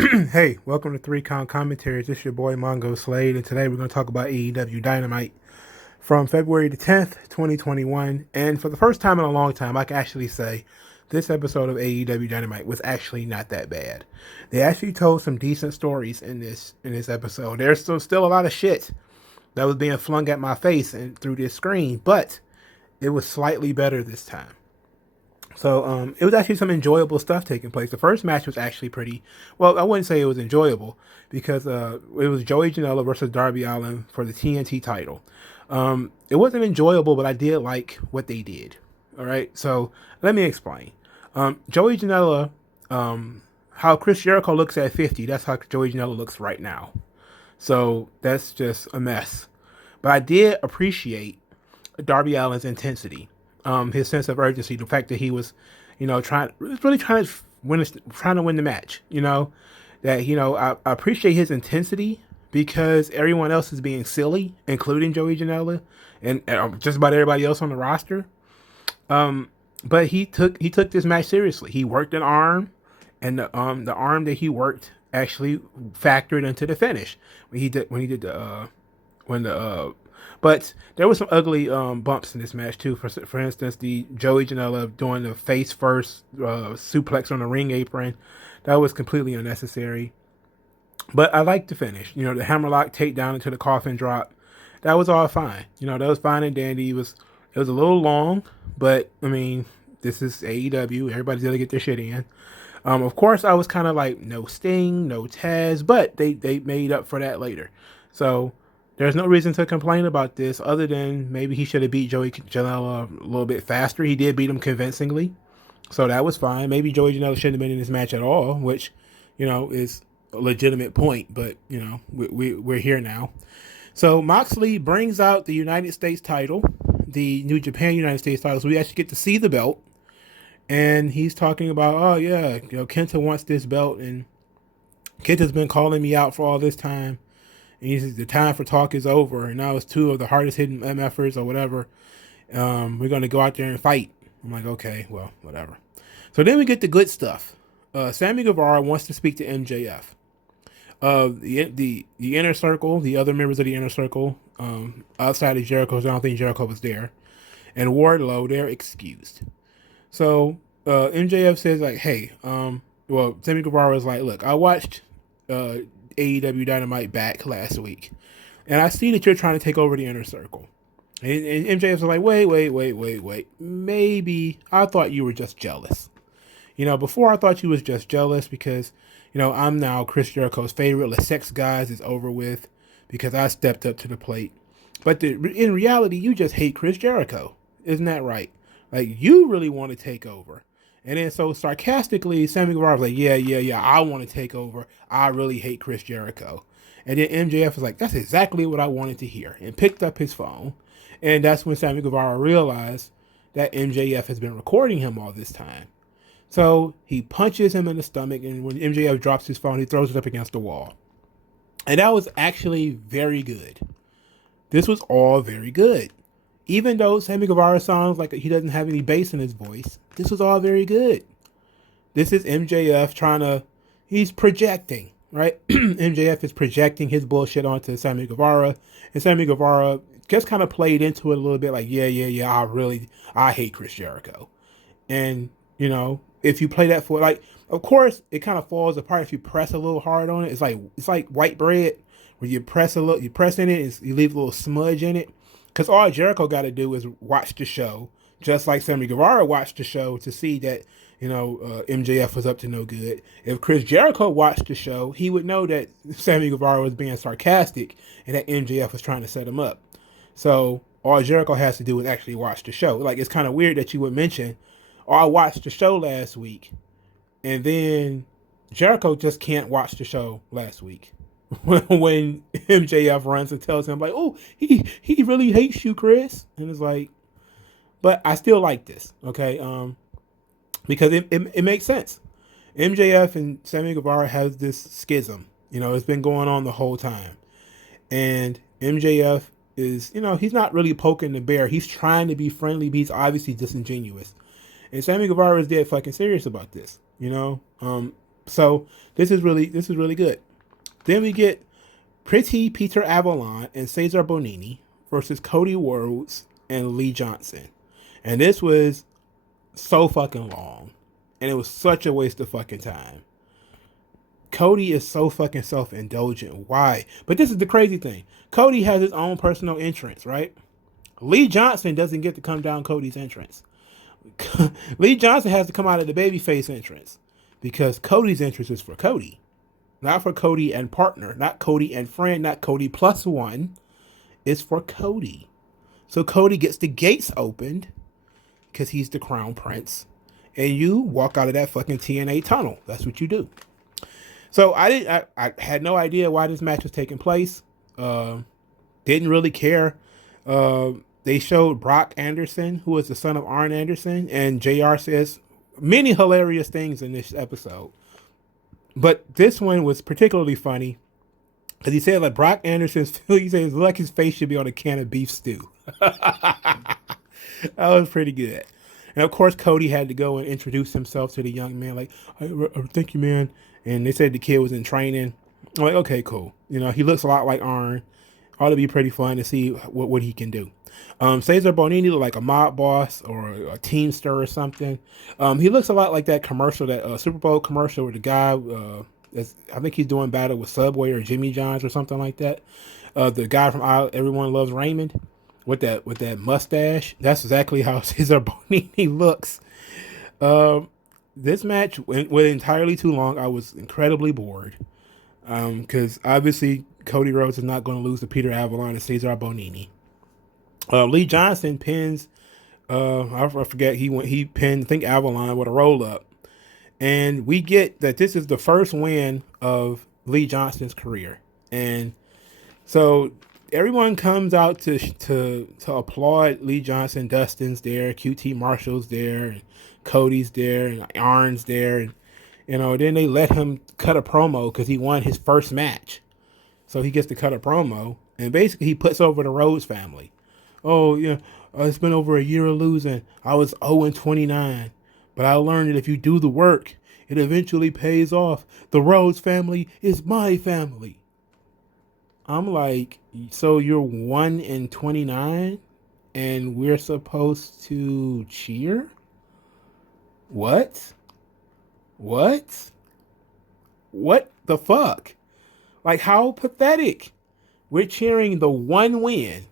Hey, welcome to Three Count Commentaries. This is your boy Mongo Slade, and today we're going to talk about AEW Dynamite from February the 10th, 2021. And for the first time in a long time, I can actually say this episode of AEW Dynamite was actually not that bad. They actually told some decent stories in this episode. There's still a lot of shit that was being flung at my face and through this screen, but it was slightly better this time. So it was actually some enjoyable stuff taking place. The first match was actually pretty well. I wouldn't say it was enjoyable because it was Joey Janela versus Darby Allin for the TNT title. It wasn't enjoyable, but I did like what they did. All right, so let me explain. Joey Janela, how Chris Jericho looks at 50, that's how Joey Janela looks right now. So that's just a mess. But I did appreciate Darby Allin's intensity, his sense of urgency, the fact that he was, really trying to win the match. I appreciate his intensity because everyone else is being silly, including Joey Janela and just about everybody else on the roster. But he took this match seriously. He worked an arm, and the arm that he worked actually factored into the finish when he did the when the but there was some ugly bumps in this match too. For instance, the Joey Janela doing the face first suplex on the ring apron, that was completely unnecessary. But I liked the finish. The hammerlock takedown into the coffin drop, that was all fine. That was fine and dandy. It was a little long, but I mean, this is AEW. Everybody's gonna get their shit in. Of course, I was kind of like no Sting, no Taz, but they made up for that later. So there's no reason to complain about this other than maybe he should have beat Joey Janela a little bit faster. He did beat him convincingly, so that was fine. Maybe Joey Janela shouldn't have been in this match at all, which, is a legitimate point, but, we're here now. So Moxley brings out the United States title, the New Japan United States title, so we actually get to see the belt. And he's talking about, oh yeah, Kenta wants this belt, and Kenta's been calling me out for all this time. And he says the time for talk is over, and now it's two of the hardest hitting MFers or whatever. We're gonna go out there and fight. I'm like, okay, well, whatever. So then we get the good stuff. Sammy Guevara wants to speak to MJF. The inner circle, the other members of the inner circle, outside of Jericho, I don't think Jericho was there, and Wardlow, they're excused. So MJF says like, hey, Sammy Guevara is like, look, I watched AEW Dynamite back last week, and I see that you're trying to take over the inner circle. And MJF's like, wait. Maybe I thought you were just jealous. Before I thought you was just jealous because, I'm now Chris Jericho's favorite. The sex guys is over with because I stepped up to the plate. But in reality, you just hate Chris Jericho. Isn't that right? Like, you really want to take over. And then so sarcastically, Sammy Guevara was like, yeah, I want to take over. I really hate Chris Jericho. And then MJF was like, that's exactly what I wanted to hear. And picked up his phone. And that's when Sammy Guevara realized that MJF has been recording him all this time. So he punches him in the stomach, and when MJF drops his phone, he throws it up against the wall. And that was actually very good. This was all very good. Even though Sammy Guevara sounds like he doesn't have any bass in his voice, this was all very good. This is MJF he's projecting, right? MJF is projecting his bullshit onto Sammy Guevara, and Sammy Guevara just kind of played into it a little bit like, yeah, I hate Chris Jericho. And, if you play that for, like, of course, it kind of falls apart if you press a little hard on it. It's like white bread, where you press in it, and you leave a little smudge in it. Because all Jericho got to do is watch the show, just like Sammy Guevara watched the show to see that, MJF was up to no good. If Chris Jericho watched the show, he would know that Sammy Guevara was being sarcastic and that MJF was trying to set him up. So all Jericho has to do is actually watch the show. Like, it's kind of weird that you would mention, oh, I watched the show last week, and then Jericho just can't watch the show last week. When MJF runs and tells him like, oh, he really hates you, Chris. And it's like, but I still like this, okay? Because it makes sense. MJF and Sammy Guevara has this schism. It's been going on the whole time. And MJF is, he's not really poking the bear. He's trying to be friendly, but he's obviously disingenuous. And Sammy Guevara is dead fucking serious about this, So this is really good. Then we get Pretty Peter Avalon and Cesar Bonini versus Cody Rhodes and Lee Johnson. And this was so fucking long. And it was such a waste of fucking time. Cody is so fucking self-indulgent. Why? But this is the crazy thing. Cody has his own personal entrance, right? Lee Johnson doesn't get to come down Cody's entrance. Lee Johnson has to come out of the babyface entrance because Cody's entrance is for Cody. Not for Cody and partner, not Cody and friend, not Cody plus one. It's for Cody. So Cody gets the gates opened because he's the crown prince. And you walk out of that fucking TNA tunnel. That's what you do. So I had no idea why this match was taking place. Didn't really care. They showed Brock Anderson, who is the son of Arn Anderson, and JR says many hilarious things in this episode. But this one was particularly funny because he said like Brock Anderson's, he says like his face should be on a can of beef stew. That was pretty good. And of course, Cody had to go and introduce himself to the young man, like, thank you, man. And they said the kid was in training. I'm like, okay, cool. You know, he looks a lot like Arn. Ought to be pretty fun to see what he can do. Cesar Bonini looked like a mob boss or a teamster or something. He looks a lot like that commercial, that Super Bowl commercial with the guy, I think he's doing battle with Subway or Jimmy John's or something like that. The guy from Everyone Loves Raymond with that mustache. That's exactly how Cesar Bonini looks. This match went entirely too long. I was incredibly bored because obviously Cody Rhodes is not going to lose to Peter Avalon and Cesar Bonini. Lee Johnson pins, I forget, he pinned, I think, Avalon with a roll up. And we get that this is the first win of Lee Johnson's career. And so everyone comes out to applaud Lee Johnson. Dustin's there, QT Marshall's there, and Cody's there, and Arn's there. And, you know, then they let him cut a promo because he won his first match. So he gets to cut a promo. And basically he puts over the Rhodes family. Oh, yeah, it's been over a year of losing. I was 0-29. But I learned that if you do the work, it eventually pays off. The Rhodes family is my family. I'm like, so you're 1-29 and we're supposed to cheer? What? What the fuck? Like, how pathetic. We're cheering the one win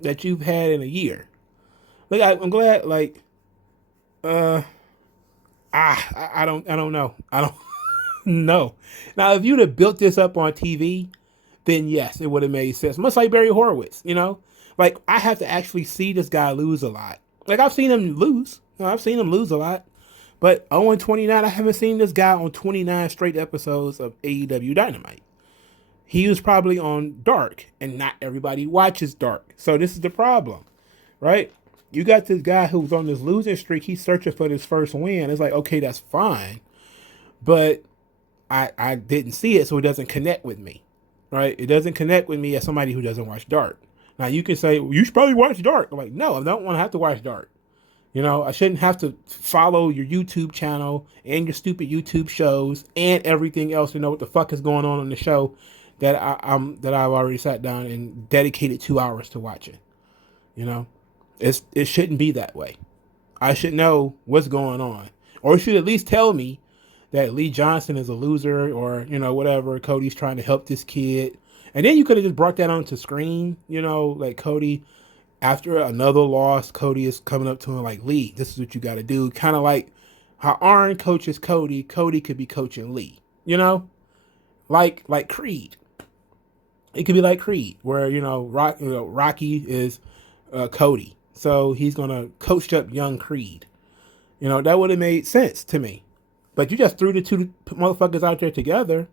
that you've had in a year. Like, I'm glad, like, I don't know. I don't know. Now, if you'd have built this up on TV, then yes, it would have made sense. Much like Barry Horowitz, you know? Like, I have to actually see this guy lose a lot. Like, I've seen him lose. You know, I've seen him lose a lot. But 0-29, I haven't seen this guy on 29 straight episodes of AEW Dynamite. He was probably on Dark, and not everybody watches Dark. So this is the problem, right? You got this guy who's on this losing streak. He's searching for this first win. It's like, okay, that's fine. But I didn't see it, so it doesn't connect with me, right? It doesn't connect with me as somebody who doesn't watch Dark. Now, you can say, well, you should probably watch Dark. I'm like, no, I don't want to have to watch Dark. You know, I shouldn't have to follow your YouTube channel and your stupid YouTube shows and everything else to know what the fuck is going on the show that I've already sat down and dedicated 2 hours to watching. You know, it shouldn't be that way. I should know what's going on, or it should at least tell me that Lee Johnson is a loser, or, you know, whatever. Cody's trying to help this kid, and then you could have just brought that onto screen. You know, like Cody, after another loss, Cody is coming up to him like, Lee, this is what you got to do. Kind of like how Arn coaches Cody. Cody could be coaching Lee. You know, like Creed. It could be like Creed, where, you know, Rocky is Cody. So he's going to coach up young Creed. You know, that would have made sense to me. But you just threw the two motherfuckers out there together.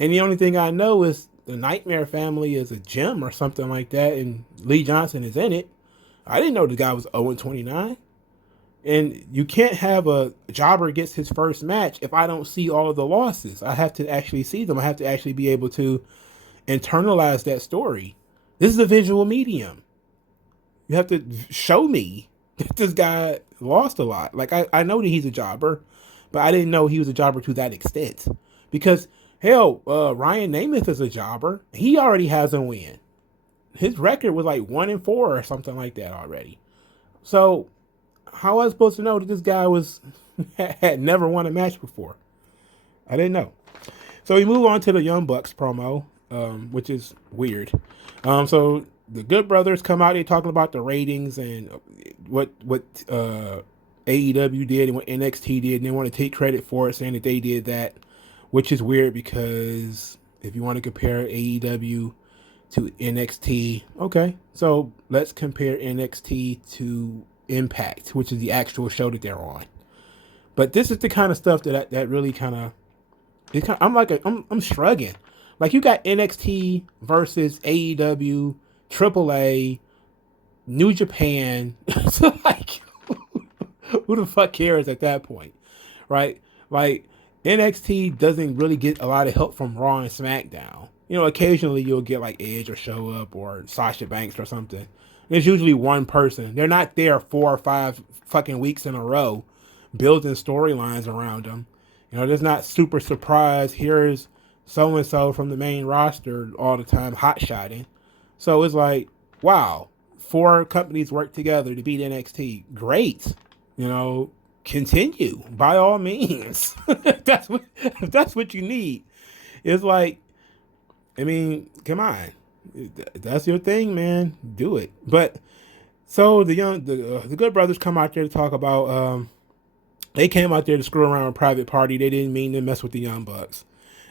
And the only thing I know is the Nightmare family is a gym or something like that. And Lee Johnson is in it. I didn't know the guy was 0-29. And you can't have a jobber gets his first match if I don't see all of the losses. I have to actually see them. I have to actually be able to internalize that story. This is a visual medium. You have to show me that this guy lost a lot. Like, I know that he's a jobber, but I didn't know he was a jobber to that extent. Because hell, Ryan Namath is a jobber. He already has a win. His record was like 1-4 or something like that already. So how was I supposed to know that this guy was had never won a match before? I didn't know. So we move on to the Young Bucks promo, which is weird. So the Good Brothers come out here talking about the ratings and what AEW did and what NXT did, and they want to take credit for it, saying that they did that, which is weird because if you want to compare AEW to NXT, okay, so let's compare NXT to Impact, which is the actual show that they're on. But this is the kind of stuff that really kind of I'm shrugging. Like you got NXT versus AEW, AAA, New Japan. So like, who the fuck cares at that point, right? Like NXT doesn't really get a lot of help from Raw and SmackDown. You know, occasionally you'll get like Edge or show up or Sasha Banks or something. There's usually one person. They're not there 4 or 5 fucking weeks in a row building storylines around them. You know, there's not super surprise. Here's so and so from the main roster all the time hot shotting. So it's like, wow, 4 companies work together to beat NXT. Great. You know, continue by all means. That's what you need. It's like, I mean, come on. That's your thing, man. Do it. But so the Good Brothers come out there to talk about they came out there to screw around with Private Party. They didn't mean to mess with the Young Bucks.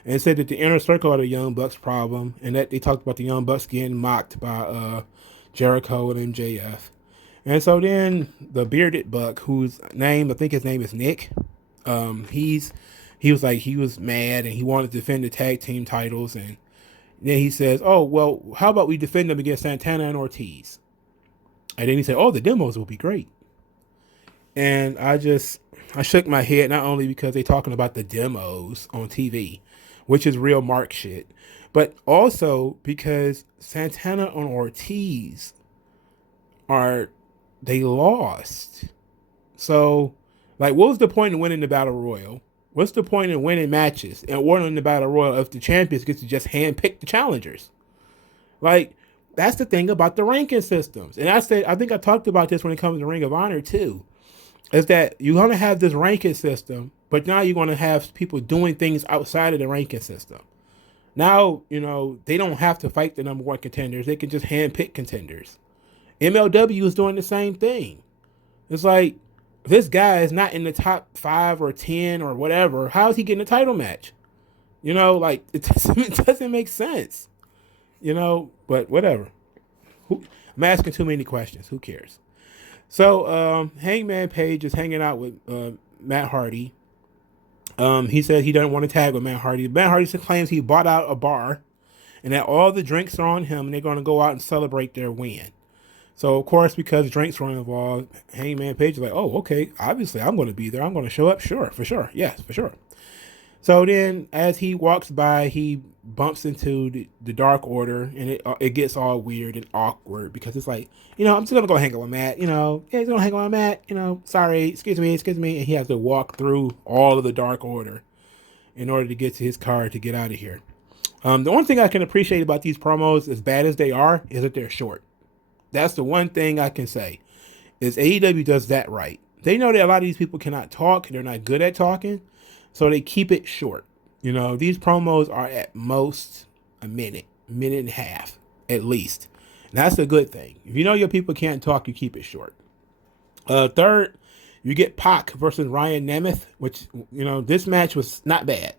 And said that the inner circle are the Young Bucks problem, and that they talked about the Young Bucks getting mocked by Jericho and MJF. And so then the bearded buck, whose name, I think his name is Nick, he was like, he was mad and he wanted to defend the tag team titles. And then he says, oh, well, how about we defend them against Santana and Ortiz? And then he said, oh, the demos will be great. And I shook my head, not only because they're talking about the demos on TV, which is real Mark shit, but also because Santana and Ortiz they lost. So, like, what was the point in winning the Battle Royal? What's the point in winning matches and winning the Battle Royal if the champions get to just handpick the challengers? Like, that's the thing about the ranking systems. And I think I talked about this when it comes to Ring of Honor too, is that you're going to have this ranking system, but now you're going to have people doing things outside of the ranking system. Now, you know, they don't have to fight the number 1 contenders. They can just handpick contenders. MLW is doing the same thing. It's like, this guy is not in the top 5 or 10 or whatever. How is he getting a title match? You know, like, it doesn't make sense. You know, but whatever. I'm asking too many questions. Who cares? So, Hangman Page is hanging out with Matt Hardy. He said he doesn't want to tag with Matt Hardy. Matt Hardy claims he bought out a bar and that all the drinks are on him and they're going to go out and celebrate their win. So, of course, because drinks were involved, Hangman Page is like, oh, okay, obviously I'm going to be there. I'm going to show up. Sure, for sure. Yes, for sure. So then as he walks by, he bumps into the Dark Order, and it gets all weird and awkward because it's like, you know, I'm just going to go hang out with Matt. You know, yeah, he's going to hang out with Matt. You know, sorry, excuse me. And he has to walk through all of the Dark Order in order to get to his car to get out of here. The only thing I can appreciate about these promos, as bad as they are, is that they're short. That's the one thing I can say, is AEW does that right. They know that a lot of these people cannot talk. They're not good at talking. So they keep it short. You know, these promos are at most a minute and a half, at least. And that's a good thing. If you know your people can't talk, you keep it short. Third, you get Pac versus Ryan Nemeth, which, you know, this match was not bad.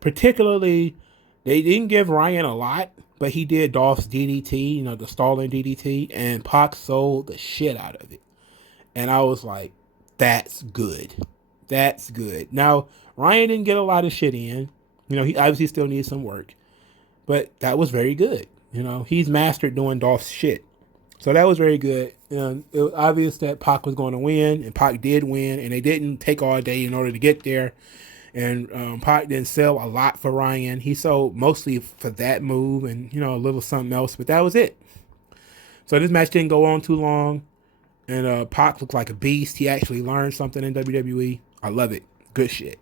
Particularly, they didn't give Ryan a lot, but he did Dolph's DDT, you know, the stalling DDT, and Pac sold the shit out of it. And I was like, that's good. That's good. Now, Ryan didn't get a lot of shit in. You know, he obviously still needs some work. But that was very good. You know, he's mastered doing Dolph's shit. So that was very good. And it was obvious that Pac was going to win, and Pac did win, and they didn't take all day in order to get there. And Pac didn't sell a lot for Ryan. He sold mostly for that move and, you know, a little something else, but that was it. So this match didn't go on too long. And Pac looked like a beast. He actually learned something in WWE. I love it. Good shit.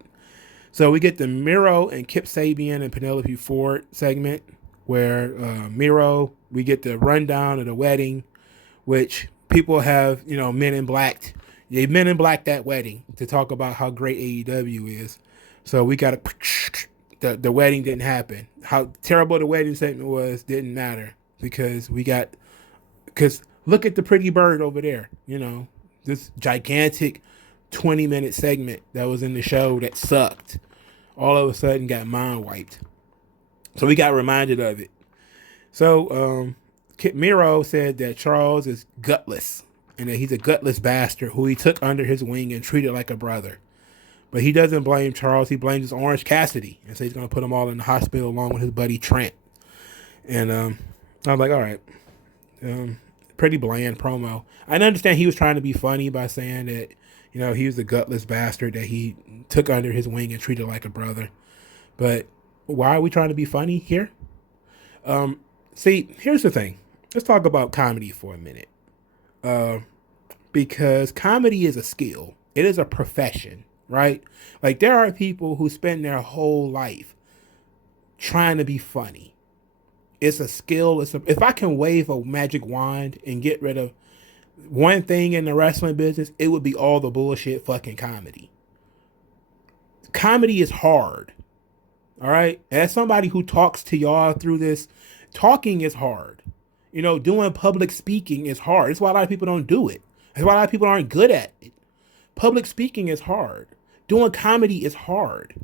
So we get the Miro and Kip Sabian and Penelope Ford segment where Miro, we get the rundown of the wedding, which people have, Men in Black. They Men in Black that wedding to talk about how great AEW is. So we got the wedding didn't happen. How terrible the wedding segment was didn't matter because look at the pretty bird over there. This gigantic 20-minute segment that was in the show that sucked. All of a sudden got mind wiped. So we got reminded of it. So Miro said that Charles is gutless and that he's a gutless bastard who he took under his wing and treated like a brother. But he doesn't blame Charles. He blames Orange Cassidy and says he's going to put them all in the hospital along with his buddy Trent. And I was like, all right. Pretty bland promo. I understand he was trying to be funny by saying that, he was a gutless bastard that he took under his wing and treated like a brother. But why are we trying to be funny here? See, here's the thing. Let's talk about comedy for a minute. Because comedy is a skill. It is a profession, right? Like, there are people who spend their whole life trying to be funny. It's a skill. If I can wave a magic wand and get rid of one thing in the wrestling business, it would be all the bullshit fucking comedy. Comedy is hard. All right? As somebody who talks to y'all through this, talking is hard. Doing public speaking is hard. That's why a lot of people don't do it. That's why a lot of people aren't good at it. Public speaking is hard. Doing comedy is hard.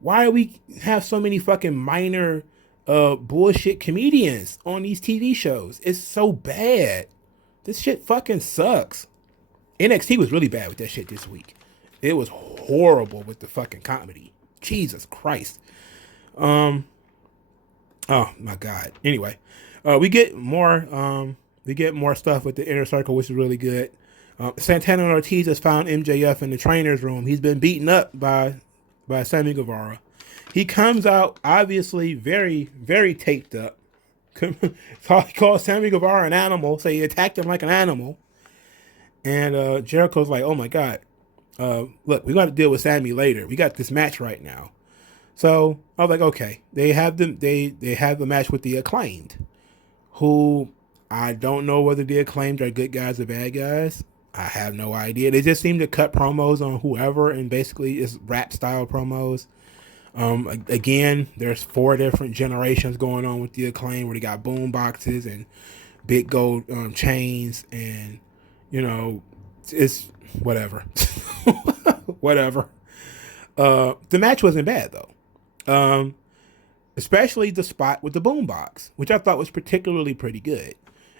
Why do we have so many fucking minor bullshit comedians on these TV shows? It's so bad. This shit fucking sucks. NXT was really bad with that shit this week. It was horrible with the fucking comedy. Jesus Christ. Oh my God. Anyway, we get more stuff with the Inner Circle, which is really good. Santana and Ortiz has found MJF in the trainer's room. He's been beaten up by Sammy Guevara. He comes out obviously very, very taped up. He calls Sammy Guevara an animal, so he attacked him like an animal. And Jericho's like, oh my God, look, we got to deal with Sammy later. We got this match right now. So I was like, okay, they have the match with the Acclaimed, who I don't know whether the Acclaimed are good guys or bad guys. I have no idea. They just seem to cut promos on whoever, and basically it's rap style promos. Again, there's 4 different generations going on with the Acclaim, where they got boom boxes and big gold chains, and it's whatever. Whatever. The match wasn't bad though. Especially the spot with the boom box, which I thought was particularly pretty good.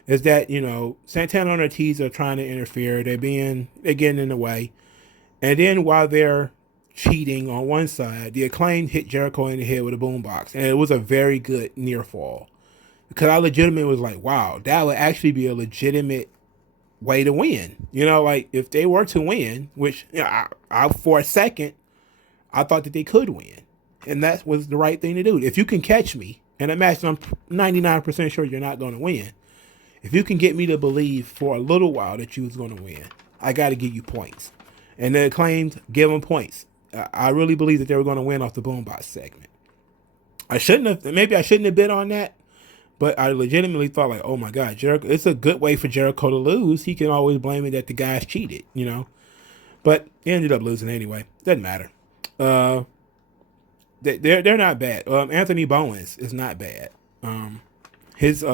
Is that, Santana and Ortiz are trying to interfere. They're getting in the way. And then while they're cheating on one side, the Acclaim hit Jericho in the head with a boombox, and it was a very good near fall, because I legitimately was like, wow, that would actually be a legitimate way to win. Like, if they were to win, which I for a second I thought that they could win, and that was the right thing to do. If you can catch me in a match that I'm 99% sure you're not going to win, if you can get me to believe for a little while that you was going to win, I got to give you points. And the Acclaimed give them points. I really believe that they were going to win off the boombox segment. Maybe I shouldn't have bid on that, but I legitimately thought, like, oh my God, Jericho, it's a good way for Jericho to lose. He can always blame it that the guys cheated, but he ended up losing anyway. Doesn't matter. They're not bad. Anthony Bowens is not bad. His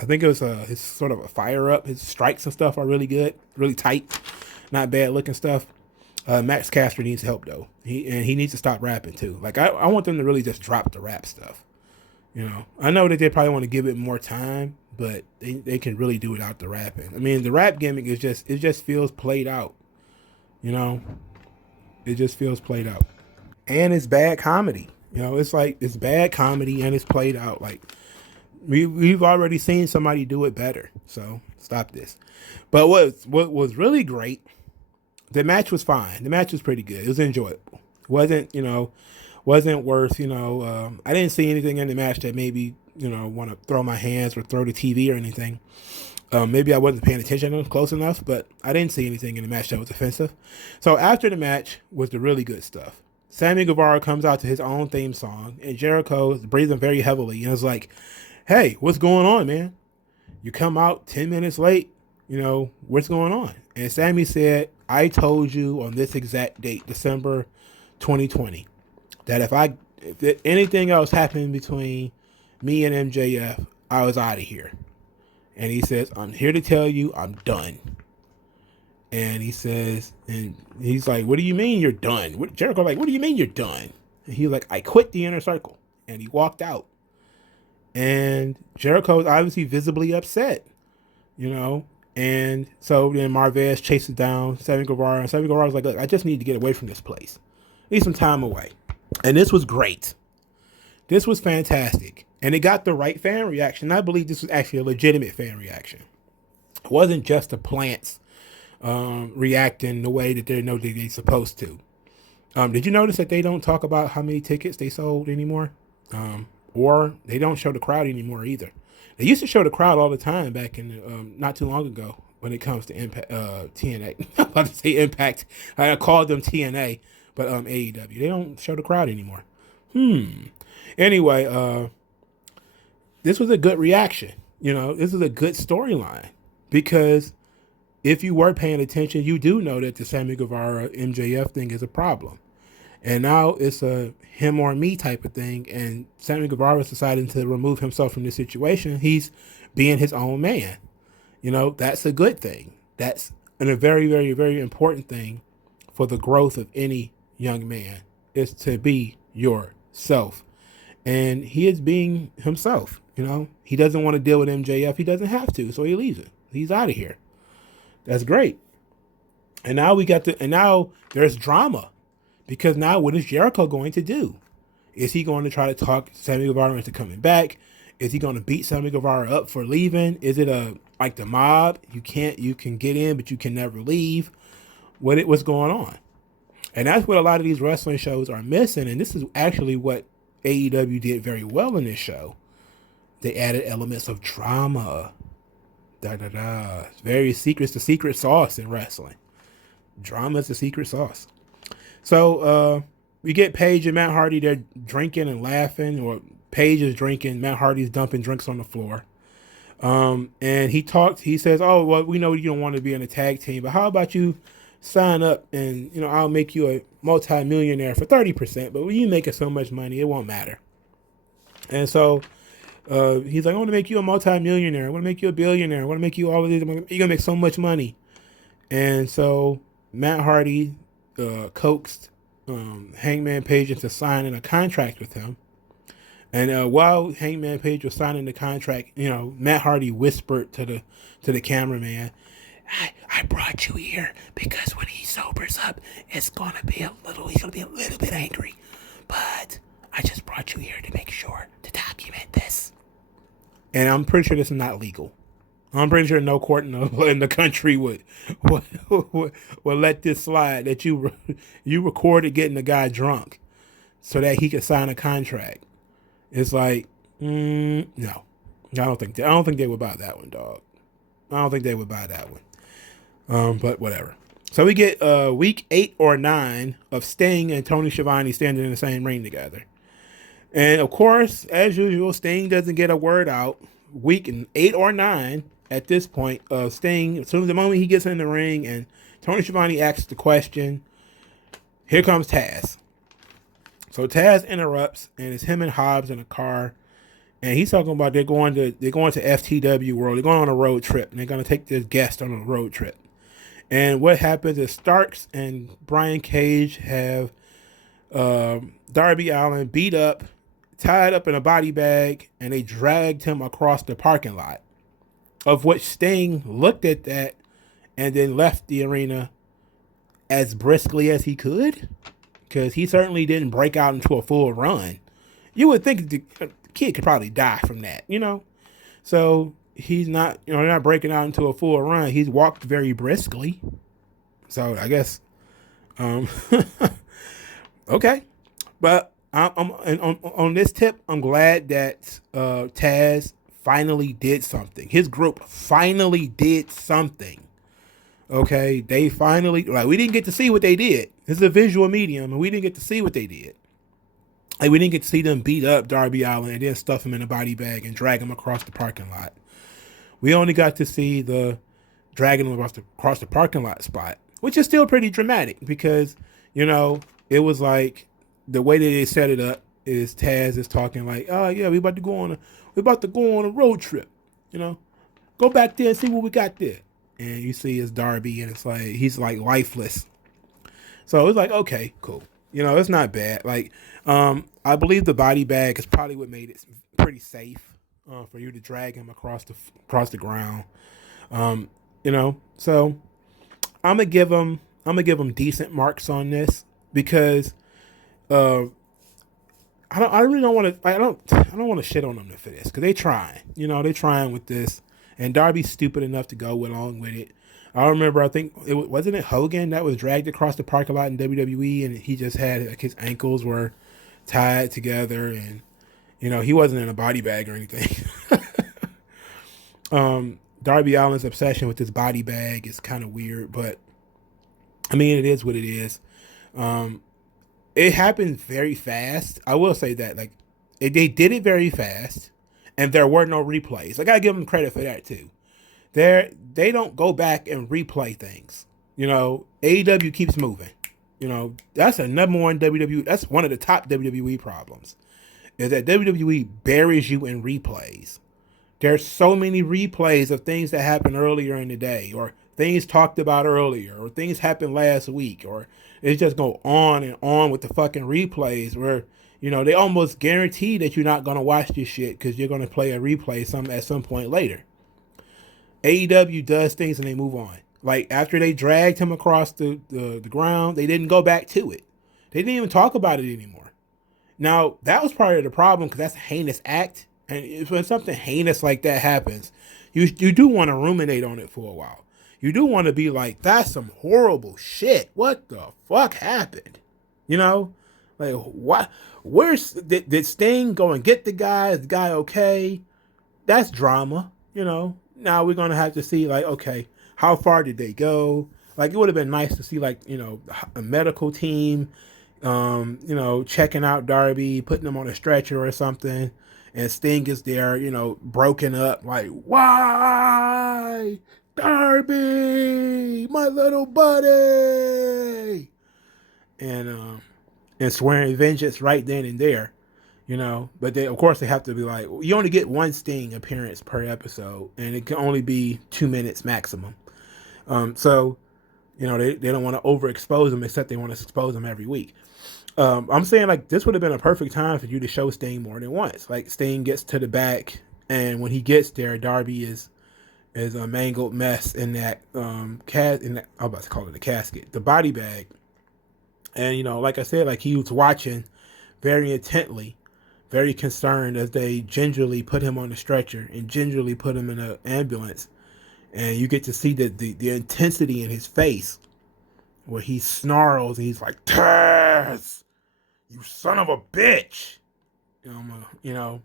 I think it was his sort of a fire up. His strikes and stuff are really good, really tight, not bad looking stuff. Max Caster needs help though. He needs to stop rapping too. Like, I want them to really just drop the rap stuff. I know that they probably want to give it more time, but they can really do without the rapping. I mean, the rap gimmick it just feels played out. It just feels played out, and it's bad comedy. It's like it's bad comedy and it's played out. Like, we've already seen somebody do it better. So stop this. But what was really great. The match was fine. The match was pretty good. It was enjoyable. Wasn't worth, I didn't see anything in the match that made me, want to throw my hands or throw the TV or anything. Maybe I wasn't paying attention close enough, but I didn't see anything in the match that was offensive. So after the match was the really good stuff. Sammy Guevara comes out to his own theme song, and Jericho is breathing very heavily and is like, "Hey, what's going on, man? You come out 10 minutes late. What's going on?" And Sammy said, "I told you on this exact date, December 2020, that if anything else happened between me and MJF, I was out of here." And he says, "I'm here to tell you I'm done." And he says, and he's like, "What do you mean you're done?" Jericho's like, "What do you mean you're done?" And he's like, "I quit the Inner Circle." And he walked out. And Jericho is obviously visibly upset, And so then Marvez chases down Sammy Guevara. And Sammy Guevara's like, "Look, I just need to get away from this place. I need some time away." And this was great. This was fantastic. And it got the right fan reaction. I believe this was actually a legitimate fan reaction. It wasn't just the plants reacting the way that they know that they're supposed to. Did you notice that they don't talk about how many tickets they sold anymore? Or they don't show the crowd anymore either. They used to show the crowd all the time back in not too long ago when it comes to Impact, TNA. I'm about to say Impact. I called them TNA, but AEW. They don't show the crowd anymore. Anyway, this was a good reaction. This is a good storyline because if you were paying attention, you do know that the Sammy Guevara MJF thing is a problem. And now it's a him or me type of thing. And Sammy Guevara is deciding to remove himself from this situation. He's being his own man. That's a good thing. That's a very, very, very important thing for the growth of any young man is to be yourself. And he is being himself. He doesn't want to deal with MJF. He doesn't have to. So he leaves it. He's out of here. That's great. And now now there's drama. Because now what is Jericho going to do? Is he going to try to talk Sammy Guevara into coming back? Is he going to beat Sammy Guevara up for leaving? Is it like the mob? You can get in, but you can never leave. What's going on? And that's what a lot of these wrestling shows are missing. And this is actually what AEW did very well in this show. They added elements of drama. It's very secret. It's the secret sauce in wrestling. Drama is the secret sauce. So we get Paige and Matt Hardy. They're drinking and laughing, or Paige is drinking. Matt Hardy's dumping drinks on the floor. And he says, "Oh, well, we know you don't want to be in a tag team, but how about you sign up and, I'll make you a multi-millionaire for 30%, but when you making so much money, it won't matter." And so he's like, "I want to make you a multi-millionaire. I want to make you a billionaire. I want to make you all of this. You're going to make so much money." And so Matt Hardy coaxed Hangman Page into signing a contract with him. And while Hangman Page was signing the contract, Matt Hardy whispered to the cameraman, I brought you here because when he sobers up, he's gonna be a little bit angry. But I just brought you here to make sure to document this. And I'm pretty sure this is not legal. I'm pretty sure no court in the country would let this slide, that you recorded getting the guy drunk so that he could sign a contract. It's like, no, I don't think they would buy that one, dog. I don't think they would buy that one. But whatever. So we get week 8 or 9 of Sting and Tony Schiavone standing in the same ring together. And of course, as usual, Sting doesn't get a word out. Week 8 or 9 at this point, Sting, as soon as the moment he gets in the ring and Tony Schiavone asks the question, here comes Taz. So Taz interrupts, and it's him and Hobbs in a car, and he's talking about they're going to FTW World. They're going on a road trip, and they're going to take this guest on a road trip. And what happens is Starks and Brian Cage have Darby Allin beat up, tied up in a body bag, and they dragged him across the parking lot. Of which Sting looked at that and then left the arena as briskly as he could, because he certainly didn't break out into a full run. You would think the kid could probably die from that, So he's not, not breaking out into a full run. He's walked very briskly. So I guess, okay. But I'm on this tip, I'm glad that Taz finally did something. His group finally did something. Okay, they finally, like, we didn't get to see what they did. This is a visual medium, and we didn't get to see what they did. Like, we didn't get to see them beat up Darby Allin and then stuff him in a body bag and drag him across the parking lot. We only got to see the dragging him across the parking lot spot, which is still pretty dramatic because, you know, it was like the way that they set it up is Taz is talking like, oh yeah, we about to go on a road trip, you know, go back there and see what we got there. And you see his Darby, and it's like he's like lifeless. So it's like, okay, cool. You know, it's not bad. Like, I believe the body bag is probably what made it pretty safe for you to drag him across the ground. You know, so I'm gonna give him decent marks on this because I really don't want to. I don't want to shit on them for this because they trying. You know, they trying with this, and Darby's stupid enough to go along with it. I remember, I think wasn't it Hogan that was dragged across the parking lot in WWE, and he just had like his ankles were tied together, and you know he wasn't in a body bag or anything. Darby Allin's obsession with this body bag is kind of weird, but I mean it is what it is. It happened very fast. I will say that, like, they did it very fast, and there were no replays. I gotta give them credit for that too. They don't go back and replay things. You know, AEW keeps moving. You know, that's a number one WWE. That's one of the top WWE problems, is that WWE buries you in replays. There's so many replays of things that happened earlier in the day, or things talked about earlier, or things happened last week, or it just go on and on with the fucking replays where, you know, they almost guarantee that you're not going to watch this shit because you're going to play a replay at some point later. AEW does things and they move on. Like, after they dragged him across the ground, they didn't go back to it. They didn't even talk about it anymore. Now, that was part of the problem because that's a heinous act. And when something heinous like that happens, you do want to ruminate on it for a while. You do want to be like, that's some horrible shit. What the fuck happened? You know? Like, what? Did Sting go and get the guy? Is the guy okay? That's drama, you know? Now we're going to have to see, like, okay, how far did they go? Like, it would have been nice to see, like, you know, a medical team, you know, checking out Darby, putting him on a stretcher or something. And Sting is there, you know, broken up, like, why? Darby, my little buddy. And swearing vengeance right then and there, you know. But they, of course, they have to be like, you only get one Sting appearance per episode, and it can only be 2 minutes maximum. So, you know, they don't want to overexpose them, except they want to expose them every week. I'm saying, like, this would have been a perfect time for you to show Sting more than once. Like, Sting gets to the back, and when he gets there, Darby is a mangled mess in that I'm about to call it a casket, the body bag. And, you know, like I said, like, he was watching very intently, very concerned as they gingerly put him on the stretcher and gingerly put him in an ambulance. And you get to see the intensity in his face where he snarls and he's like, Taz, you son of a bitch. You know,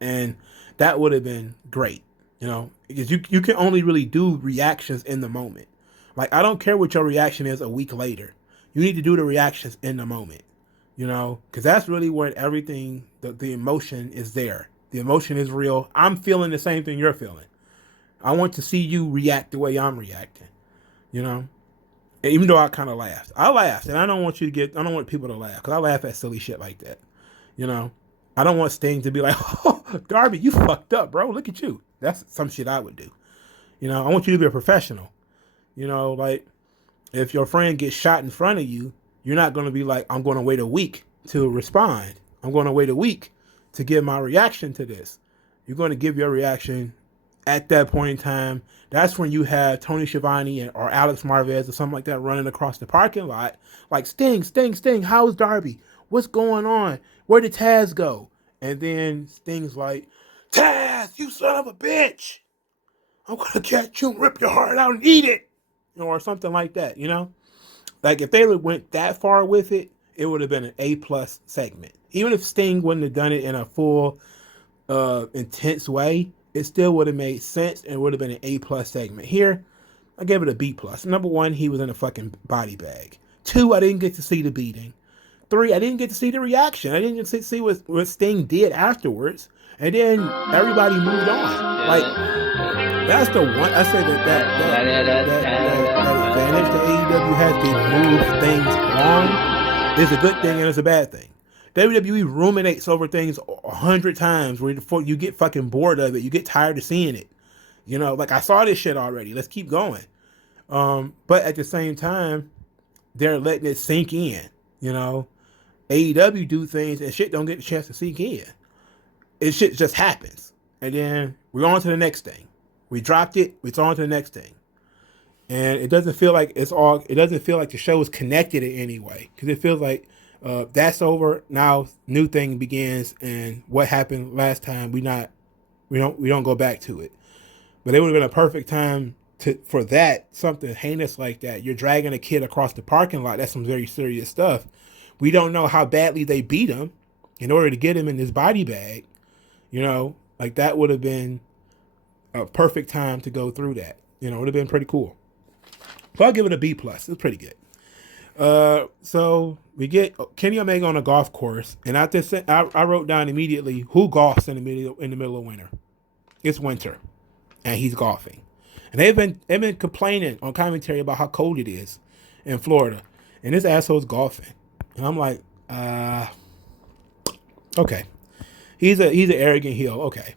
and that would have been great, you know, because you can only really do reactions in the moment. Like, I don't care what your reaction is a week later. You need to do the reactions in the moment, you know, because that's really where everything, the emotion is there. The emotion is real. I'm feeling the same thing you're feeling. I want to see you react the way I'm reacting, you know. And even though I kind of laughed, and I don't want people to laugh because I laugh at silly shit like that, you know. I don't want Sting to be like, oh, Darby, you fucked up, bro. Look at you. That's some shit I would do. You know, I want you to be a professional. You know, like, if your friend gets shot in front of you, you're not going to be like, I'm going to wait a week to respond. I'm going to wait a week to give my reaction to this. You're going to give your reaction at that point in time. That's when you have Tony Schiavone or Alex Marvez or something like that running across the parking lot. Like, Sting, how's Darby? What's going on? Where did Taz go? And then Sting's like, Taz, you son of a bitch. I'm going to catch you and rip your heart out and eat it. You know, or something like that, you know? Like, if they went that far with it, it would have been an A+ segment. Even if Sting wouldn't have done it in a full, intense way, it still would have made sense and would have been an A+ segment. Here, I gave it a B+. Number one, he was in a fucking body bag. Two, I didn't get to see the beating. Three, I didn't get to see the reaction. I didn't get to see what Sting did afterwards. And then everybody moved on. Like, that's the one. I say that advantage that AEW has to move things along is a good thing and it's a bad thing. WWE ruminates over things 100 times where you get fucking bored of it. You get tired of seeing it. You know, like I saw this shit already. Let's keep going. But at the same time, they're letting it sink in. You know, AEW do things and shit don't get the chance to sink in. It shit just happens. And then we're on to the next thing. We dropped it, it's on to the next thing. And it doesn't feel like it doesn't feel like the show is connected in any way. Because it feels like that's over. Now new thing begins, and what happened last time we don't go back to it. But it would have been a perfect time for that, something heinous like that. You're dragging a kid across the parking lot. That's some very serious stuff. We don't know how badly they beat him in order to get him in this body bag. You know, like that would have been a perfect time to go through that. You know, it would have been pretty cool. So I'll give it a B+. It's pretty good. So we get Kenny Omega on a golf course, and I wrote down immediately who golfs in the middle of winter. It's winter, and he's golfing, and they've been complaining on commentary about how cold it is in Florida, and this asshole's golfing, and I'm like, okay, he's an arrogant heel, okay.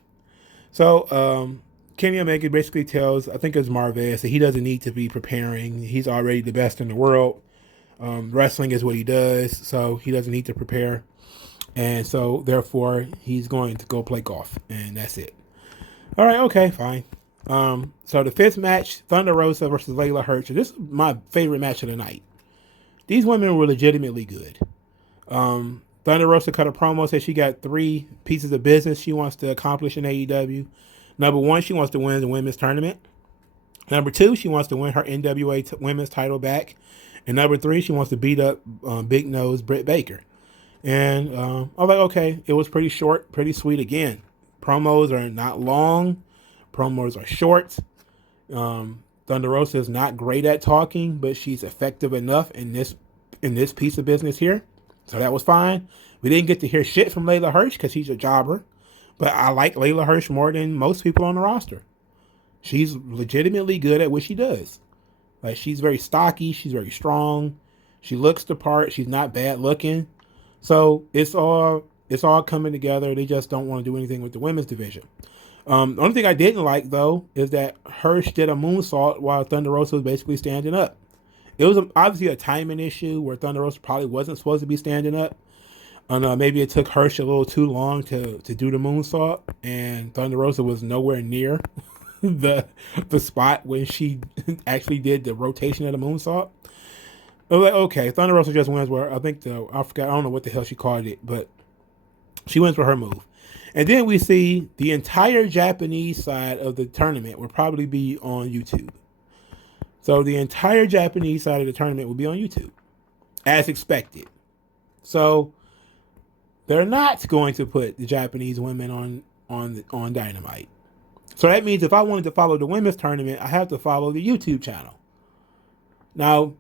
So Kenny Omega basically tells, I think it's Marvez, that he doesn't need to be preparing. He's already the best in the world. Wrestling is what he does, so he doesn't need to prepare. And so, therefore, he's going to go play golf, and that's it. All right, okay, fine. So the fifth match, Thunder Rosa versus Layla Hirsch. This is my favorite match of the night. These women were legitimately good. Thunder Rosa cut a promo, said she got 3 pieces of business she wants to accomplish in AEW. Number 1, she wants to win the women's tournament. Number 2, she wants to win her NWA women's title back. And number 3, she wants to beat up Big Nose Britt Baker. And I was like, okay, it was pretty short, pretty sweet again. Promos are not long. Promos are short. Thunder Rosa is not great at talking, but she's effective enough in this piece of business here. So that was fine. We didn't get to hear shit from Layla Hirsch because she's a jobber. But I like Layla Hirsch more than most people on the roster. She's legitimately good at what she does. Like, she's very stocky. She's very strong. She looks the part. She's not bad looking. So it's all coming together. They just don't want to do anything with the women's division. The only thing I didn't like, though, is that Hirsch did a moonsault while Thunder Rosa was basically standing up. It was obviously a timing issue where Thunder Rosa probably wasn't supposed to be standing up. Maybe it took Hirsch a little too long to do the moonsault, and Thunder Rosa was nowhere near the spot when she actually did the rotation of the moonsault. I was like, okay, Thunder Rosa just wins where I don't know what the hell she called it, but she wins for her move. And then we see the entire Japanese side of the tournament will probably be on YouTube. So the entire Japanese side of the tournament will be on YouTube, as expected. So they're not going to put the Japanese women on Dynamite. So that means if I wanted to follow the women's tournament, I have to follow the YouTube channel. Now,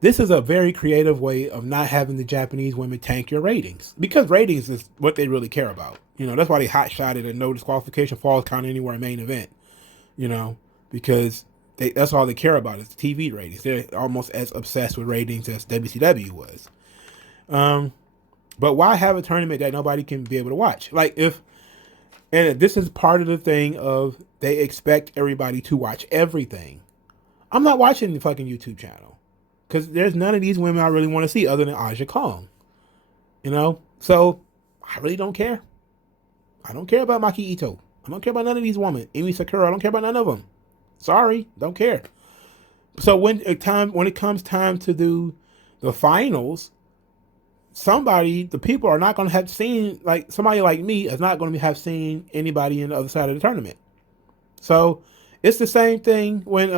this is a very creative way of not having the Japanese women tank your ratings, because ratings is what they really care about. You know, that's why they hot-shotted a no disqualification falls count anywhere main event. You know, because that's all they care about is the TV ratings. They're almost as obsessed with ratings as WCW was. But why have a tournament that nobody can be able to watch? And this is part of the thing of they expect everybody to watch everything. I'm not watching the fucking YouTube channel because there's none of these women I really want to see other than Aja Kong. You know, so I really don't care. I don't care about Maki Ito. I don't care about none of these women. Emi Sakura, I don't care about none of them. Sorry, don't care. So when it comes time to do the finals, the people are not going to have seen, like somebody like me is not going to have seen anybody in the other side of the tournament. So it's the same thing when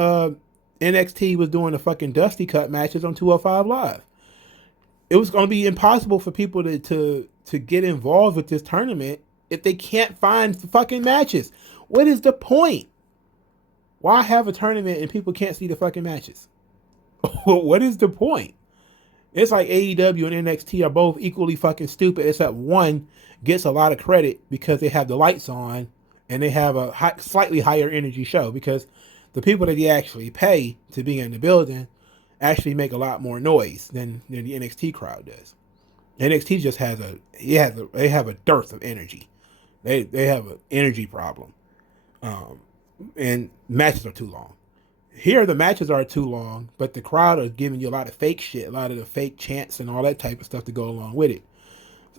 NXT was doing the fucking Dusty Cut matches on 205 Live. It was going to be impossible for people to get involved with this tournament if they can't find the fucking matches? What is the point? Why have a tournament and people can't see the fucking matches? What is the point? It's like AEW and NXT are both equally fucking stupid, except one gets a lot of credit because they have the lights on and they have a slightly higher energy show, because the people that they actually pay to be in the building actually make a lot more noise than the NXT crowd does. NXT just they have a dearth of energy. They have an energy problem, and matches are too long. Here the matches are too long, but the crowd are giving you a lot of fake shit, a lot of the fake chants and all that type of stuff to go along with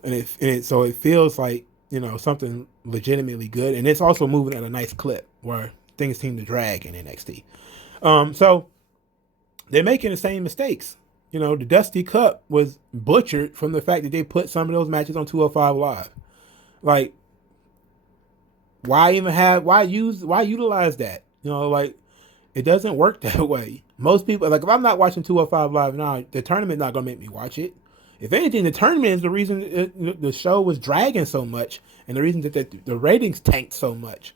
it, so it feels like, you know, something legitimately good, and it's also moving at a nice clip where things seem to drag in NXT. So they're making the same mistakes. You know, the Dusty Cup was butchered from the fact that they put some of those matches on 205 Live. Like, why utilize that? You know, like, it doesn't work that way. Most people, like, if I'm not watching 205 Live now, the tournament's not going to make me watch it. If anything, the tournament is the reason the show was dragging so much, and the reason that the ratings tanked so much.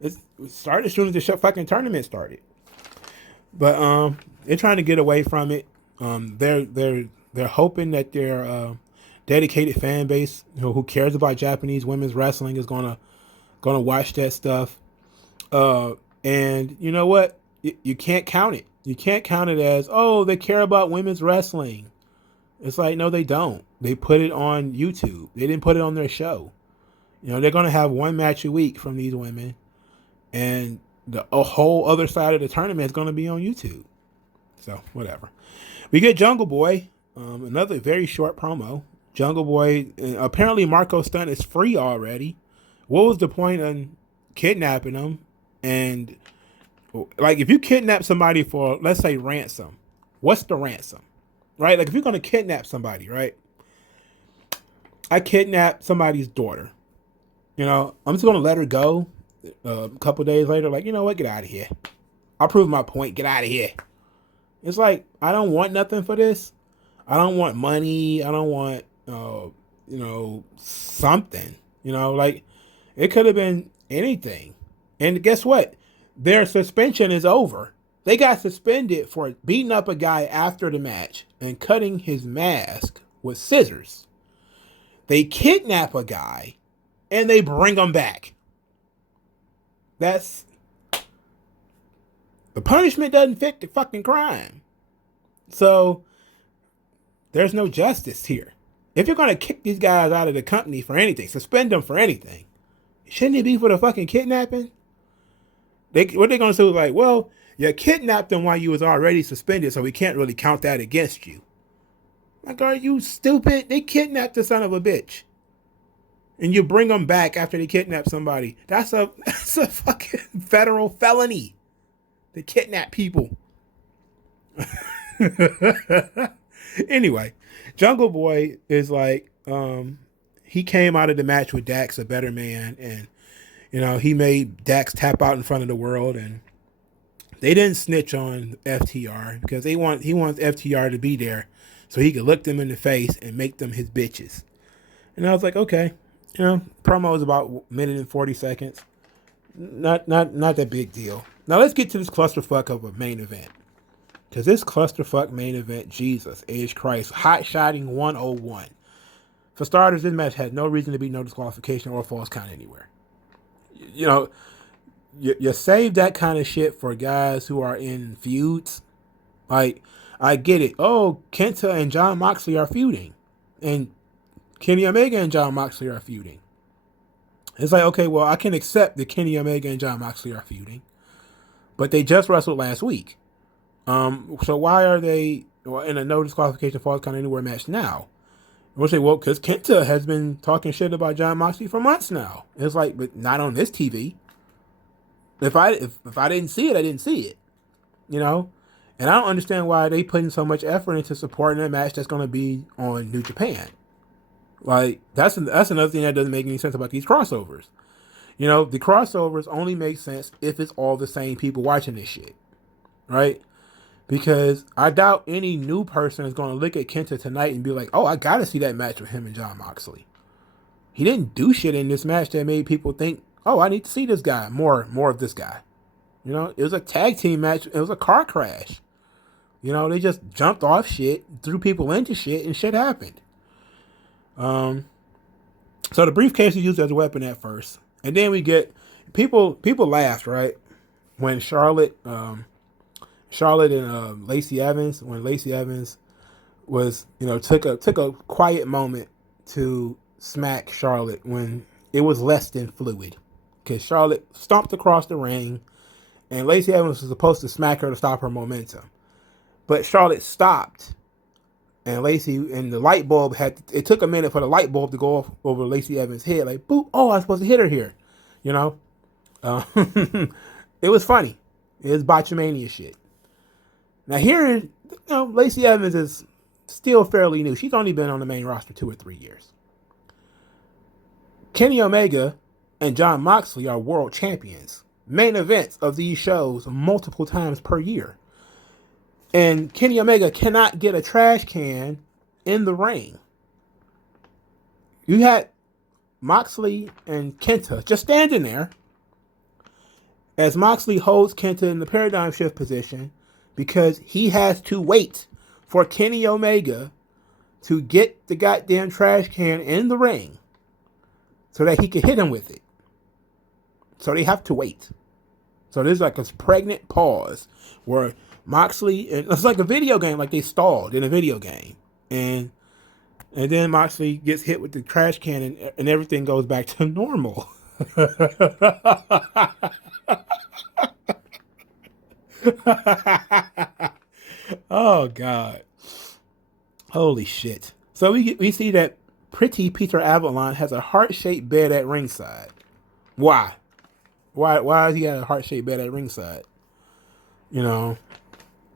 It started as soon as the fucking tournament started. But they're trying to get away from it. They're hoping that their dedicated fan base, you know, who cares about Japanese women's wrestling, is gonna watch that stuff. And you know what? You can't count it. You can't count it as, oh, they care about women's wrestling. It's like, no, they don't. They put it on YouTube. They didn't put it on their show. You know, they're gonna have one match a week from these women, and a whole other side of the tournament is gonna be on YouTube. So whatever. We get Jungle Boy, another very short promo. Jungle Boy, apparently Marco Stunt is free already. What was the point in kidnapping him? And, like, if you kidnap somebody for, let's say, ransom, what's the ransom? Right? Like, if you're going to kidnap somebody, right? I kidnapped somebody's daughter. You know, I'm just going to let her go a couple days later. Like, you know what? Get out of here. I'll prove my point. Get out of here. It's like, I don't want nothing for this. I don't want money. I don't want, you know, something. You know, like, it could have been anything. And guess what? Their suspension is over. They got suspended for beating up a guy after the match and cutting his mask with scissors. They kidnap a guy and they bring him back. That's... the punishment doesn't fit the fucking crime. So there's no justice here. If you're going to kick these guys out of the company for anything, suspend them for anything, shouldn't it be for the fucking kidnapping? What they're going to say is like, well, you kidnapped them while you was already suspended, so we can't really count that against you. Like, are you stupid? They kidnapped the son of a bitch. And you bring them back after they kidnap somebody. That's a fucking federal felony. To kidnap people. Anyway, Jungle Boy is like, he came out of the match with Dax, a better man, and, you know, he made Dax tap out in front of the world, and they didn't snitch on FTR because he wants FTR to be there so he could look them in the face and make them his bitches. And I was like, okay, you know, promo is about a minute and 40 seconds. Not that big deal. Now let's get to this clusterfuck of a main event. Because this clusterfuck main event, Jesus H. Christ, hot shotting 101. For starters, this match had no reason to be no disqualification or false count anywhere. You know, you save that kind of shit for guys who are in feuds. Like, I get it. Oh, Kenta and John Moxley are feuding. And Kenny Omega and John Moxley are feuding. It's like, okay, well, I can accept that Kenny Omega and John Moxley are feuding. But they just wrestled last week. So why are they in a no disqualification false count anywhere match now? We'll say, well, because Kenta has been talking shit about John Moxley for months now. It's like, but not on this TV. If I didn't see it, I didn't see it. You know? And I don't understand why they putting so much effort into supporting a match that's going to be on New Japan. Like, that's another thing that doesn't make any sense about these crossovers. You know, the crossovers only make sense if it's all the same people watching this shit. Right? Because I doubt any new person is going to look at Kenta tonight and be like, oh, I got to see that match with him and John Moxley. he didn't do shit in this match that made people think, oh, I need to see this guy, more of this guy. You know, it was a tag team match. It was a car crash. You know, they just jumped off shit, threw people into shit, and shit happened. So the briefcase is used as a weapon at first, and then we get people laughed, right, when Charlotte and Lacey Evans, when Lacey Evans was, you know, took a quiet moment to smack Charlotte when it was less than fluid, because Charlotte stomped across the ring, and Lacey Evans was supposed to smack her to stop her momentum, but Charlotte stopped. And Lacey, and the light bulb it took a minute for the light bulb to go off over Lacey Evans' head. Like, boop, oh, I was supposed to hit her here. You know? It was funny. It was botchamania shit. Now here, you know, Lacey Evans is still fairly new. She's only been on the main roster 2 or 3 years. Kenny Omega and Jon Moxley are world champions. Main events of these shows multiple times per year. And Kenny Omega cannot get a trash can in the ring. You had Moxley and Kenta just standing there as Moxley holds Kenta in the paradigm shift position because he has to wait for Kenny Omega to get the goddamn trash can in the ring so that he can hit him with it. So they have to wait. So there's like a pregnant pause where Moxley, and it's like a video game, like they stalled in a video game, and then Moxley gets hit with the trash can, and everything goes back to normal. Oh God, holy shit! So we see that pretty Peter Avalon has a heart-shaped bed at ringside. Why? Why is he at a heart-shaped bed at ringside? You know.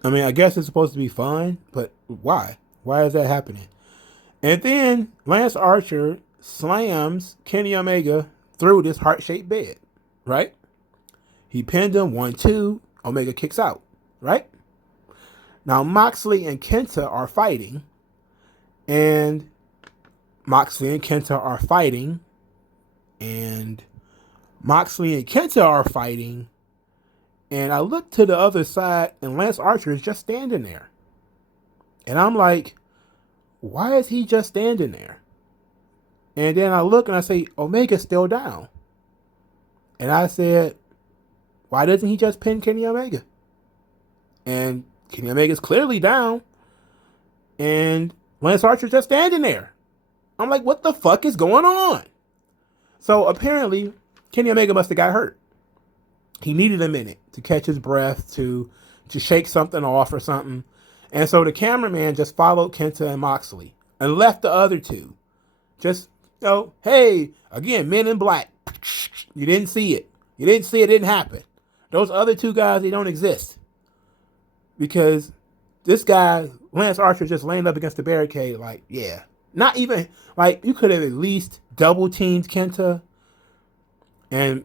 I mean, I guess it's supposed to be fun, but why? Why is that happening? And then Lance Archer slams Kenny Omega through this heart-shaped bed, right? He pinned him 1-2. Omega kicks out, right? Now Moxley and Kenta are fighting, and Moxley and Kenta are fighting, and And I look to the other side, and Lance Archer is just standing there. And I'm like, why is he just standing there? And then I look and I say, Omega's still down. And I said, why doesn't he just pin Kenny Omega? And Kenny Omega's clearly down. And Lance Archer's just standing there. I'm like, what the fuck is going on? So apparently, Kenny Omega must have got hurt. He needed a minute to catch his breath, to shake something off or something. And so the cameraman just followed Kenta and Moxley and left the other two. Just, you know, hey, again, Men in Black. You didn't see it. You didn't see it. It didn't happen. Those other two guys, they don't exist. Because this guy, Lance Archer, just laying up against the barricade like, yeah. Not even, like, you could have at least double teamed Kenta. And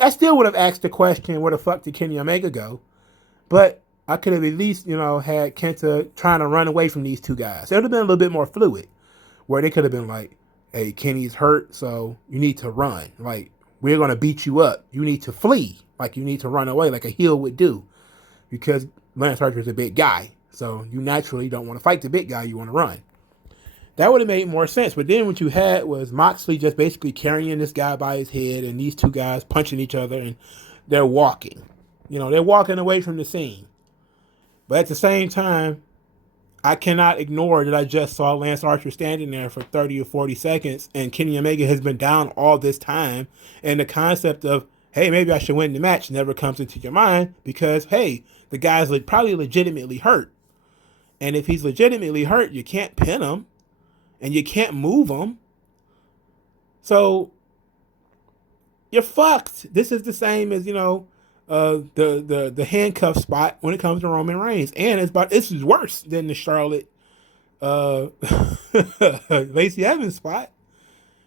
I still would have asked the question, where the fuck did Kenny Omega go? But I could have at least, you know, had Kenta trying to run away from these two guys. It would have been a little bit more fluid, where they could have been like, hey, Kenny's hurt, so you need to run. Like, we're going to beat you up. You need to flee. Like, you need to run away like a heel would do. Because Lance Archer is a big guy. So you naturally don't want to fight the big guy. You want to run. That would have made more sense. But then what you had was Moxley just basically carrying this guy by his head and these two guys punching each other, and they're walking. You know, they're walking away from the scene. But at the same time, I cannot ignore that I just saw Lance Archer standing there for 30 or 40 seconds, and Kenny Omega has been down all this time. And the concept of, hey, maybe I should win the match never comes into your mind because, hey, the guy's probably legitimately hurt. And if he's legitimately hurt, you can't pin him. And you can't move him. So you're fucked. This is the same as, you know, the handcuff spot when it comes to Roman Reigns. And this is worse than the Charlotte Lacey Evans spot.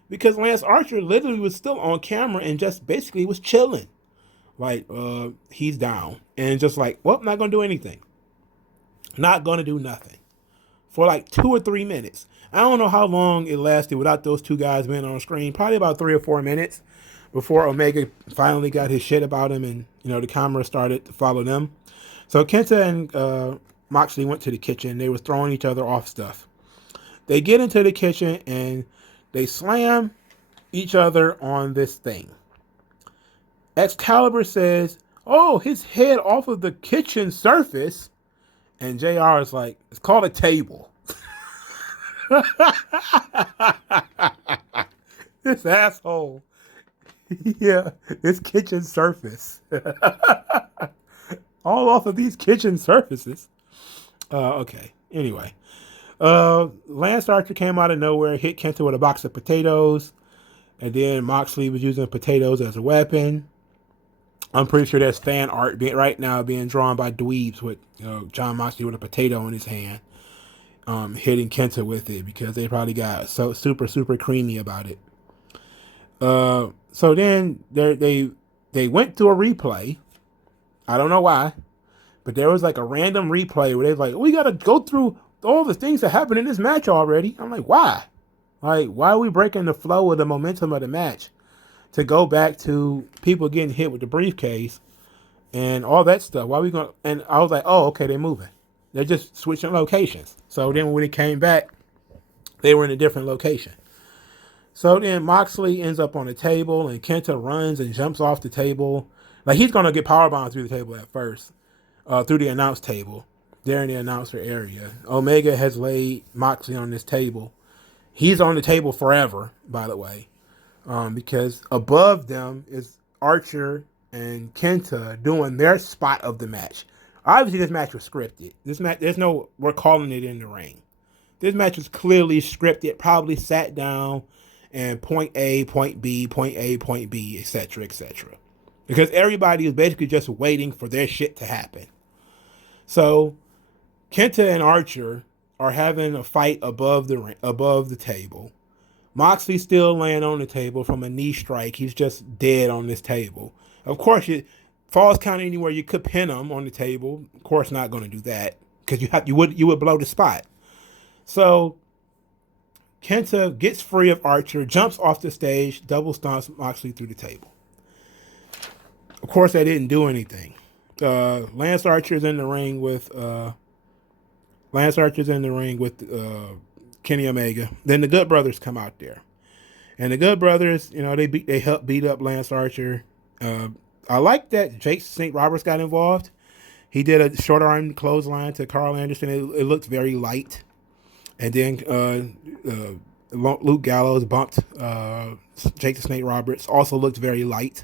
Because Lance Archer literally was still on camera and just basically was chilling. Like, he's down. And just like, well, I'm not going to do anything. Not going to do nothing. for like 2 or 3 minutes. I don't know how long it lasted without those two guys being on screen. Probably about 3 or 4 minutes before Omega finally got his shit about him, and the camera started to follow them. So Kenta and Moxley went to the kitchen. They were throwing each other off stuff. They get into the kitchen and they slam each other on this thing. Excalibur says, "Oh, his head off of the kitchen surface." And JR is like, "It's called a table." This asshole. Yeah, it's kitchen surface. All off of these kitchen surfaces. Okay, anyway. Lance Archer came out of nowhere, hit Kenta with a box of potatoes, and then Moxley was using potatoes as a weapon. I'm pretty sure there's fan art right now being drawn by dweebs with John Moxley with a potato in his hand, hitting Kenta with it because they probably got so super creamy about it. So then they went to a replay. I don't know why, but there was like a random replay where they're like, "We got to go through all the things that happened in this match already." I'm like, why? Like, why are we breaking the flow of the momentum of the match to go back to people getting hit with the briefcase and all that stuff? Why are we going to? And I was like, oh, okay, they're moving. They're just switching locations. So then when it came back, they were in a different location. So then Moxley ends up on the table and Kenta runs and jumps off the table. Like, he's going to get powerbombed through the table at first, through the announce table. They're in the announcer area. Omega has laid Moxley on this table. He's on the table forever, by the way, because above them is Archer and Kenta doing their spot of the match. Obviously, this match was scripted. We're calling it in the ring. This match was clearly scripted, probably sat down and point A, point B, point A, point B, etc., etc. Because everybody is basically just waiting for their shit to happen. So Kenta and Archer are having a fight above the table. Moxley's still laying on the table from a knee strike. He's just dead on this table. Of course, it falls count anywhere you could pin him on the table. Of course, not going to do that because you would blow the spot. So Kenta gets free of Archer, jumps off the stage, double stomps Moxley through the table. Of course, that didn't do anything. Lance Archer's in the ring with Kenny Omega. Then the Good Brothers come out there, and the Good Brothers, they help beat up Lance Archer. I like that Jake St. Roberts got involved. He did a short arm clothesline to Carl Anderson. It looked very light, and then Luke Gallows bumped Jake the Snake Roberts. Also looked very light,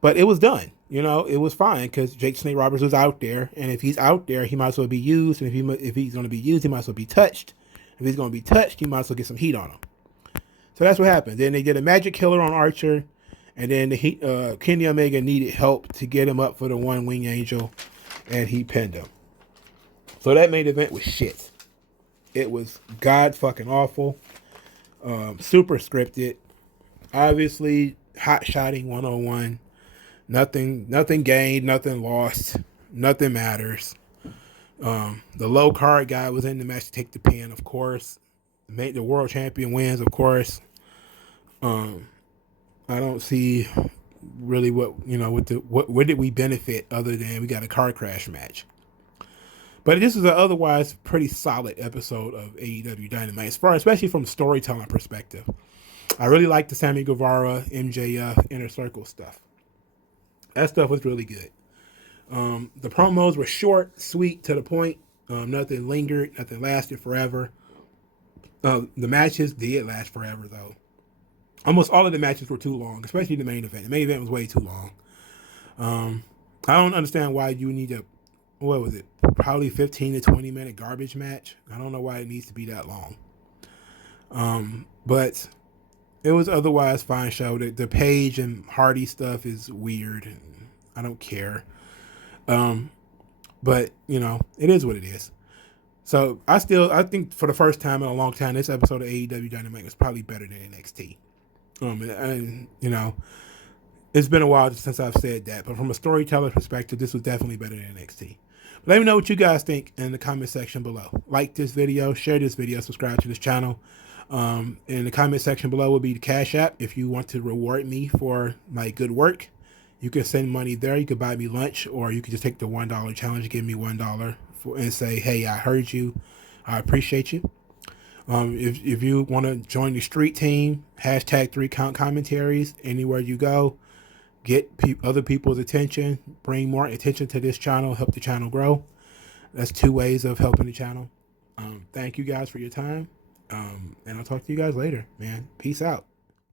but it was done. It was fine because Jake Snake Roberts was out there, and if he's out there, he might as well be used. And if he's going to be used, he might as well be touched. If he's going to be touched, he might as well get some heat on him. So that's what happened. Then they did a magic killer on Archer, and then Kenny Omega needed help to get him up for the One Wing Angel, and he pinned him. So that main event was shit. It was god fucking awful. Super scripted. Obviously, hot shotting 101. Nothing gained, nothing lost, nothing matters. The low card guy was in the match to take the pin, of course. The world champion wins, of course. I don't see really what did we benefit other than we got a car crash match. But this is an otherwise pretty solid episode of AEW Dynamite, especially from a storytelling perspective. I really like the Sammy Guevara, MJF, Inner Circle stuff. That stuff was really good. The promos were short, sweet, to the point. Nothing lingered. Nothing lasted forever. The matches did last forever, though. Almost all of the matches were too long, especially the main event. The main event was way too long. I don't understand why you need a, what was it, probably 15 to 20 minute garbage match. I don't know why it needs to be that long. But it was otherwise fine show. The Page and Hardy stuff is weird. I don't care. But it is what it is. So I think for the first time in a long time, this episode of AEW Dynamite was probably better than NXT. And It's been a while since I've said that, but from a storyteller perspective, this was definitely better than NXT. But let me know what you guys think in the comment section below. Like this video, share this video, subscribe to this channel. In the comment section below will be the Cash App. If you want to reward me for my good work, you can send money there. You can buy me lunch, or you can just take the $1 challenge, give me $1 and say, hey, I heard you. I appreciate you. If you want to join the street team, hashtag 3Count commentaries anywhere you go. Get other people's attention, bring more attention to this channel, help the channel grow. That's 2 ways of helping the channel. Thank you guys for your time. And I'll talk to you guys later, man. Peace out.